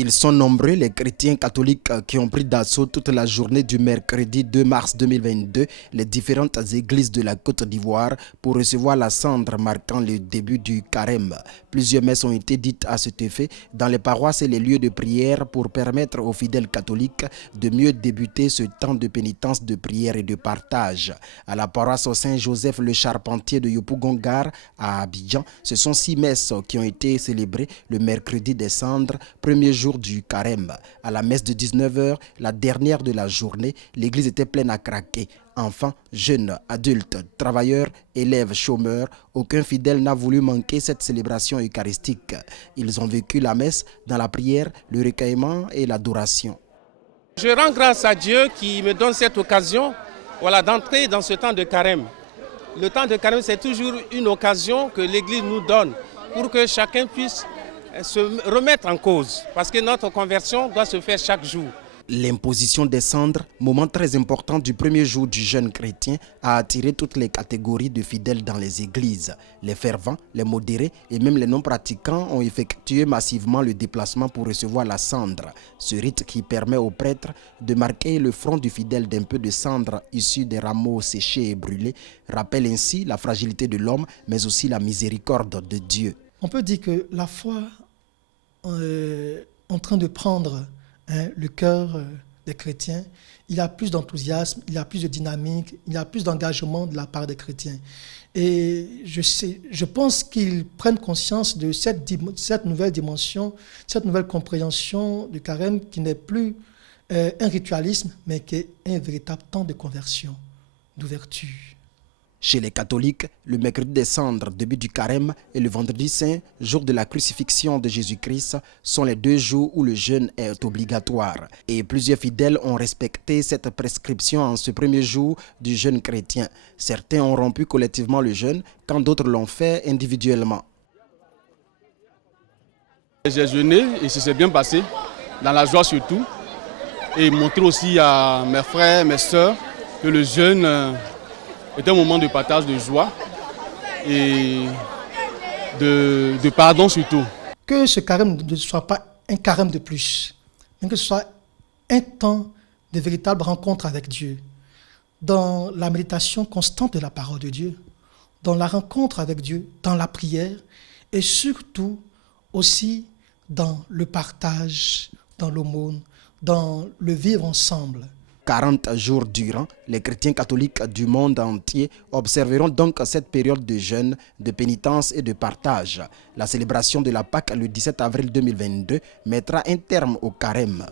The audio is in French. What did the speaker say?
Ils sont nombreux les chrétiens catholiques qui ont pris d'assaut toute la journée du mercredi 2 mars 2022 les différentes églises de la Côte d'Ivoire pour recevoir la cendre marquant le début du carême. Plusieurs messes ont été dites à cet effet dans les paroisses et les lieux de prière pour permettre aux fidèles catholiques de mieux débuter ce temps de pénitence, de prière et de partage. À la paroisse Saint-Joseph le Charpentier de Yopougongar à Abidjan, ce sont 6 messes qui ont été célébrées le mercredi des cendres, premier jour du carême. À la messe de 19h, la dernière de la journée, l'église était pleine à craquer. Enfants, jeunes, adultes, travailleurs, élèves, chômeurs, aucun fidèle n'a voulu manquer cette célébration eucharistique. Ils ont vécu la messe dans la prière, le recueillement et l'adoration. Je rends grâce à Dieu qui me donne cette occasion d'entrer dans ce temps de carême. Le temps de carême, c'est toujours une occasion que l'Église nous donne pour que chacun puisse se remettre en cause, parce que notre conversion doit se faire chaque jour. L'imposition des cendres, moment très important du premier jour du jeûne chrétien, a attiré toutes les catégories de fidèles dans les églises. Les fervents, les modérés et même les non-pratiquants ont effectué massivement le déplacement pour recevoir la cendre. Ce rite qui permet aux prêtres de marquer le front du fidèle d'un peu de cendre issue des rameaux séchés et brûlés rappelle ainsi la fragilité de l'homme, mais aussi la miséricorde de Dieu. On peut dire que la foi est en train de prendre le cœur des chrétiens. Il y a plus d'enthousiasme, il y a plus de dynamique, il y a plus d'engagement de la part des chrétiens. Et je pense qu'ils prennent conscience de cette nouvelle dimension, cette nouvelle compréhension du carême qui n'est plus un ritualisme, mais qui est un véritable temps de conversion, d'ouverture. Chez les catholiques, le mercredi des cendres, début du carême, et le vendredi saint, jour de la crucifixion de Jésus-Christ, sont les 2 jours où le jeûne est obligatoire. Et plusieurs fidèles ont respecté cette prescription en ce premier jour du jeûne chrétien. Certains ont rompu collectivement le jeûne, quand d'autres l'ont fait individuellement. J'ai jeûné et ça s'est bien passé, dans la joie surtout, et montrer aussi à mes frères, mes sœurs que le jeûne est un moment de partage, de joie et de pardon surtout. Que ce carême ne soit pas un carême de plus, mais que ce soit un temps de véritable rencontre avec Dieu, dans la méditation constante de la parole de Dieu, dans la rencontre avec Dieu, dans la prière et surtout aussi dans le partage, dans l'aumône, dans le vivre ensemble. 40 jours durant, les chrétiens catholiques du monde entier observeront donc cette période de jeûne, de pénitence et de partage. La célébration de la Pâque le 17 avril 2022 mettra un terme au carême.